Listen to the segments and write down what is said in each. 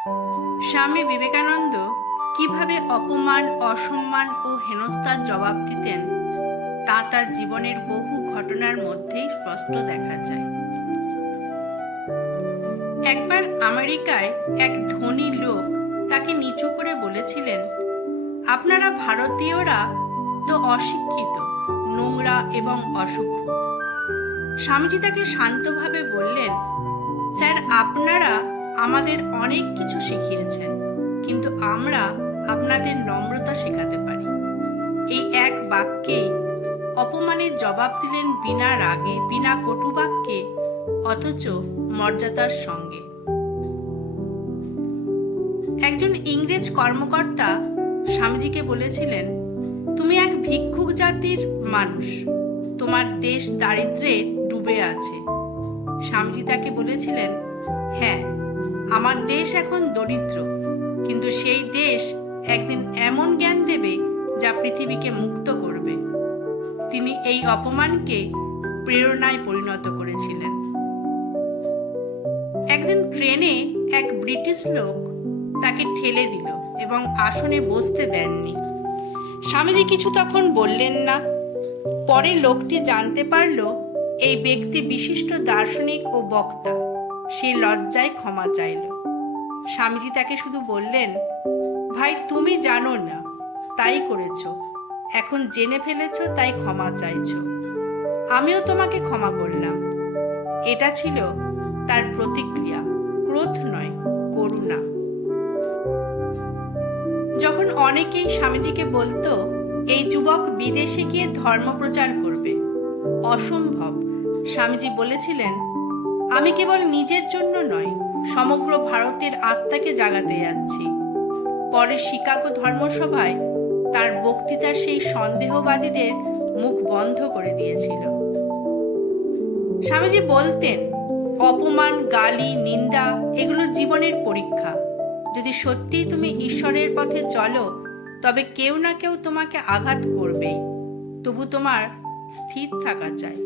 স্বামী বিবেকানন্দ কীভাবে অপমান, অসম্মান ও হেনস্থার জবাব দিতেন, তা তার জীবনের বহু ঘটনার মধ্যেই স্পষ্ট দেখা যায়। একবার আমেরিকায় এক ধনী লোক তাকে নিচু করে বলেছিলেন, আপনারা ভারতীয়রা তো অশিক্ষিত, নোংরা এবং অসভ্য। স্বামীজি তাকে শান্তভাবে বললেন, স্যার, আপনারা আমাদের অনেক কিছু শিখিয়েছেন, কিন্তু আমরা আপনাদের নম্রতা শেখাতে পারি। এই এক বাক্যে অপমানের জবাব দিলেন বিনা রাগে, বিনা কটু বাক্যে, অথচ মর্যাদার সঙ্গে। একজন ইংরেজ কর্মকর্তা স্বামীজিকে বলেছিলেন, তুমি এক ভিক্ষুক জাতির মানুষ, তোমার দেশ দারিদ্রে ডুবে আছে। স্বামীজি তাকে বলেছিলেন হ্যাঁ আমার দেশ এখন দরিদ্র, কিন্তু সেই দেশ একদিন এমন জ্ঞান দেবে যা পৃথিবীকে মুক্ত করবে। তিনি এই অপমানকে প্রেরণায় পরিণত করেছিলেন। একদিন ট্রেনে এক ব্রিটিশ লোক তাকে ঠেলে দিল এবং আসনে বসতে দেননি। স্বামীজি কিছু তখন বললেন না। পরে লোকটি জানতে পারল এই ব্যক্তি বিশিষ্ট দার্শনিক ও বক্তা। সে লজ্জায় ক্ষমা চাইল। স্বামীজি তাকে শুধু বললেন, ভাই, তুমি জানো না, তাই করেছ। এখন জেনে ফেলেছ, তাই ক্ষমা চাইছ। আমিও তোমাকে ক্ষমা করলাম। এটা ছিল তার প্রতিক্রিয়া, ক্রোধ নয়, করুণা। যখন অনেকেই স্বামীজিকে বলতো, এই যুবক বিদেশে গিয়ে ধর্ম প্রচার করবে, অসম্ভব। স্বামীজি বলেছিলেন, আমি কেবল নিজের জন্য নয় সমগ্র ভারতের আত্মাকে জাগাতে যাচ্ছি। পরে শিকাগো ধর্মসভায় তার বক্তৃতার সেই সন্দেহবাদীদের মুখ বন্ধ করে দিয়েছিল। স্বামীজি বলতেন, অপমান, গালি, নিন্দা, এগুলো জীবনের পরীক্ষা। যদি সত্যিই তুমি ঈশ্বরের পথে চলো, তবে কেউ না কেউ তোমাকে আঘাত করবেই। তবু তোমার স্থির থাকা চাই।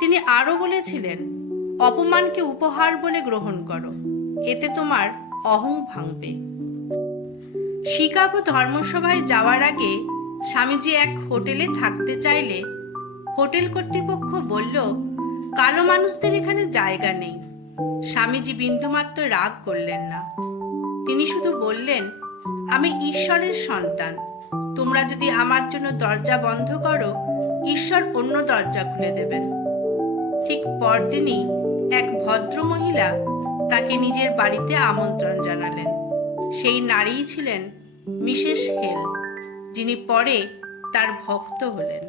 তিনি আরও বলেছিলেন অপমানকে উপহার বলে গ্রহণ করো। এতে তোমার অহং ভাঙবে। শিকাগো ধর্মসভায় যাওয়ার আগে স্বামীজি এক হোটেলে থাকতে চাইলে হোটেল কর্তৃপক্ষ বলল, কালো মানুষদের এখানে জায়গা নেই স্বামীজি বিন্দুমাত্র রাগ করলেন না। তিনি শুধু বললেন, আমি ঈশ্বরের সন্তান। তোমরা যদি আমার জন্য দরজা বন্ধ করো, ঈশ্বর অন্য দরজা খুলে দেবেন। ঠিক পরদিনই এক ভদ্র মহিলা তাকে নিজের বাড়িতে আমন্ত্রণ জানালেন। সেই নারীই ছিলেন মিসেস হেল, যিনি পরে তার ভক্ত হলেন।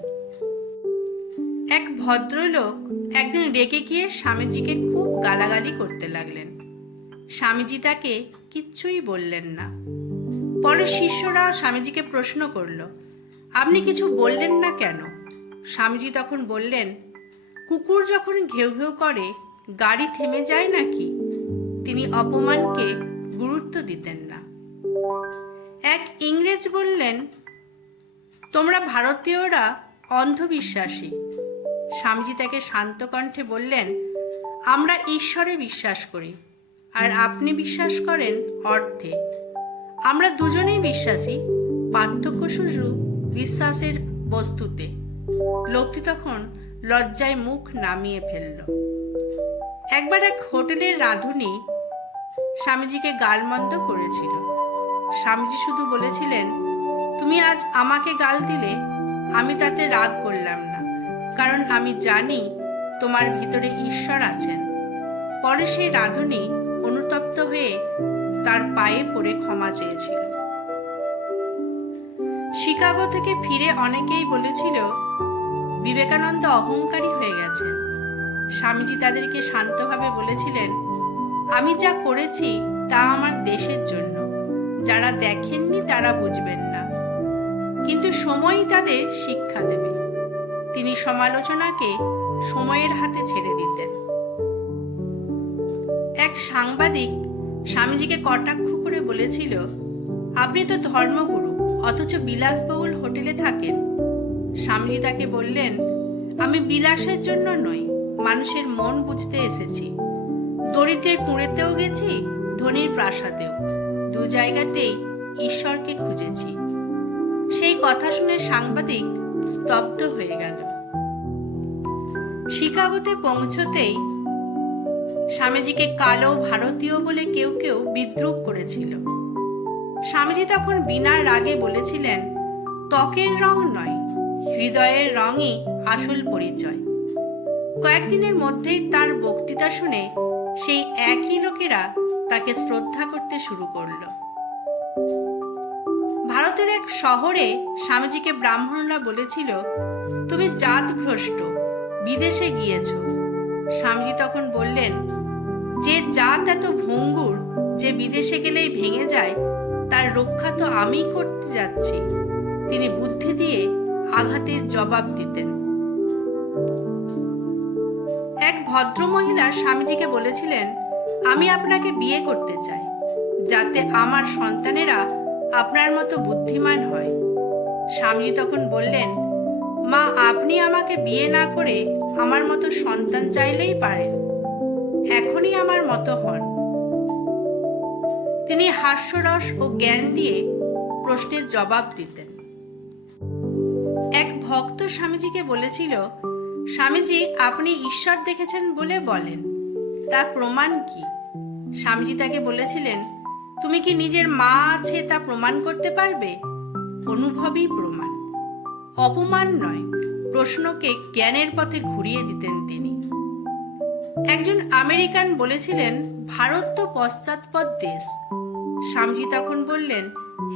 এক ভদ্রলোক একদিন রেগে গিয়ে স্বামীজিকে খুব গালাগালি করতে লাগলেন। স্বামীজি তাকে কিচ্ছুই বললেন না। পরে শিষ্যরা স্বামীজিকে প্রশ্ন করল, আপনি কিছু বললেন না কেন? স্বামীজি তখন বললেন, কুকুর যখন ঘেউ ঘেউ করে গাড়ি থেমে যায় নাকি? তিনি অপমানকে গুরুত্ব দিতেন না। এক ইংরেজ বললেন, তোমরা ভারতীয়রা অন্ধবিশ্বাসী। স্বামীজি তাকে শান্ত কণ্ঠে বললেন, আমরা ঈশ্বরে বিশ্বাস করি, আর আপনি বিশ্বাস করেন অর্থে। আমরা দুজনেই বিশ্বাসী পার্থক্য শুধু বিশ্বাসের বস্তুতে। লোকটি তখন লজ্জায় মুখ নামিয়ে ফেলল। একবার এক হোটেলের রাঁধুনি স্বামীজিকে গালমন্দ করেছিল। স্বামীজি শুধু বলেছিলেন, তুমি আজ আমাকে গাল দিলে, আমি তাতে রাগ করলাম না, কারণ আমি জানি তোমার ভিতরে ঈশ্বর আছেন। পরে সেই রাঁধুনি অনুতপ্ত হয়ে তার পায়ে পড়ে ক্ষমা চেয়েছিল। শিকাগো থেকে ফিরে অনেকেই বলেছিল, বিবেকানন্দ অহংকারী হয়ে গেছেন। স্বামীজি তাদেরকে শান্তভাবে বলেছিলেন, আমি যা করেছি তা আমার দেশের জন্য। যারা দেখেননি তারা বুঝবেন না। কিন্তু সময়ই তাদের শিক্ষা দেবে। তিনি সমালোচনাকে সময়ের হাতে ছেড়ে দিতেন। এক সাংবাদিক স্বামীজিকে কটাক্ষ করে বলেছিল, আপনি তো ধর্মগুরু, অথচ বিলাসবহুল হোটেলে থাকেন। স্বামীজি তাকে বললেন, আমি বিলাসের জন্য নই মানুষের মন বুঝতে এসেছি। দরিদ্রের কুঁড়েতেও গেছি, ধনির প্রাসাদেও। দু জায়গাতেই ঈশ্বরকে খুঁজেছি। সেই কথা শুনে সাংবাদিক স্তব্ধ হয়ে গেল। শিকাগোতে পৌঁছতেই স্বামীজিকে কালো ভারতীয় বলে কেউ কেউ বিদ্রুপ করেছিল। স্বামীজি তখন বিনা রাগে বলেছিলেন, ত্বকের রং নয়, হৃদয়ের রঙই আসল পরিচয়। কয়েকদিনের মধ্যেই তার বক্তৃতা শুনে সেই একই লোকেরা তাকে শ্রদ্ধা করতে শুরু করল। ভারতের এক শহরে স্বামীজিকে ব্রাহ্মণরা বলেছিল, তুমি জাত ভ্রষ্ট বিদেশে গিয়েছ। স্বামীজি তখন বললেন, যে জাত এত ভঙ্গুর, যে বিদেশে গেলেই ভেঙে যায়, তার রক্ষা তো আমিই করতে যাচ্ছি। তিনি বুদ্ধি দিয়ে আঘাতের জবাব দিতেন। এক ভদ্র মহিলা স্বামীজিকে বলেছিলেন, আমি আপনাকে বিয়ে করতে চাই, যাতে আমার সন্তানেরা আপনার মতো বুদ্ধিমান হয়। স্বামীজি তখন বললেন, মা, আপনি আমাকে বিয়ে না করে আমার মতো সন্তান চাইলেই পারেন। এখনই আমার মতো হন। তিনি হাস্যরস ও জ্ঞান দিয়ে প্রশ্নের জবাব দিতেন। এক ভক্ত স্বামীজিকে বলেছিল স্বামীজি, আপনি ঈশ্বর দেখেছেন বলে বলেন। তার প্রমাণ কি? স্বামীজি তাকে বলেছিলেন, তুমি কি নিজের মা আছে তা প্রমাণ করতে পারবে? অনুভবই প্রমাণ। অপমান নয়, প্রশ্নকে জ্ঞানের পথে ঘুরিয়ে দিতেন তিনি। একজন আমেরিকান বলেছিলেন, ভারত তো পশ্চাৎপদ দেশ। স্বামীজি তখন বললেন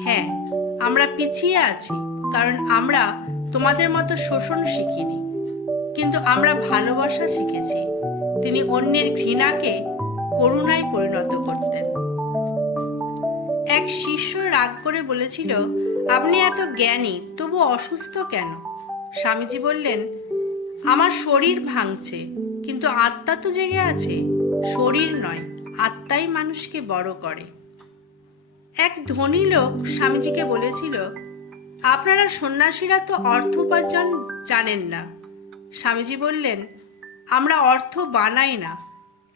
হ্যাঁ আমরা পিছিয়ে আছি, কারণ আমরা তোমাদের মতো শোষণ শিখিনি। কিন্তু আমরা ভালোবাসা শিখেছি। তিনি অন্যের ঘৃণাকে করুণায় পরিণত করতেন। এক শিষ্য রাগ করে বলেছিল, আপনি এত জ্ঞানী, তবু অসুস্থ কেন? স্বামীজি বললেন, আমার শরীর ভাঙছে, কিন্তু আত্মা তো জেগে আছে। শরীর নয়, আত্মাই মানুষকে বড় করে। এক ধনী লোক স্বামীজিকে বলেছিল, আপনারা সন্ন্যাসীরা তো অর্থ উপার্জন জানেন না। স্বামীজি বললেন, আমরা অর্থ বানাই না,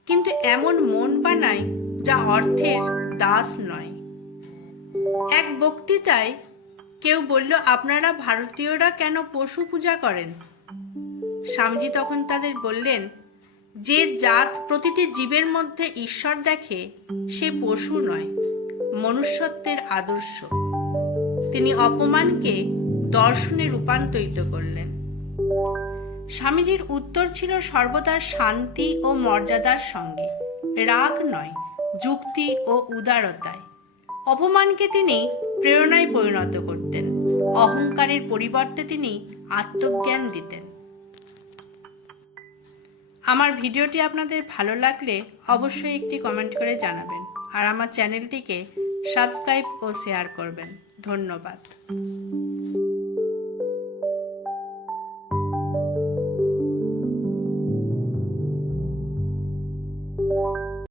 কিন্তু এমন মন বানাই যা অর্থের দাস নয়। এক বক্তৃতায় কেউ বলল, আপনারা ভারতীয়রা কেন পশু পূজা করেন? স্বামীজি তখন তাদের বললেন, যে জাত প্রতিটি জীবের মধ্যে ঈশ্বর দেখে, সে পশু নয়, মনুষ্যত্বের আদর্শ। তিনি অপমানকে দর্শনে রূপান্তরিত করলেন। স্বামীজির উত্তর ছিল সর্বদা শান্তি ও মর্যাদার সঙ্গে। রাগ নয়, যুক্তি ও উদারতায়। অপমানকে তিনি প্রেরণায় পরিণত করতেন। অহংকারের পরিবর্তে তিনি আত্মজ্ঞান দিতেন। আমার ভিডিওটি আপনাদের ভালো লাগলে অবশ্যই একটি কমেন্ট করে জানাবেন আর আমার চ্যানেলটিকে সাবস্ক্রাইব ও শেয়ার করবেন। ধন্যবাদ।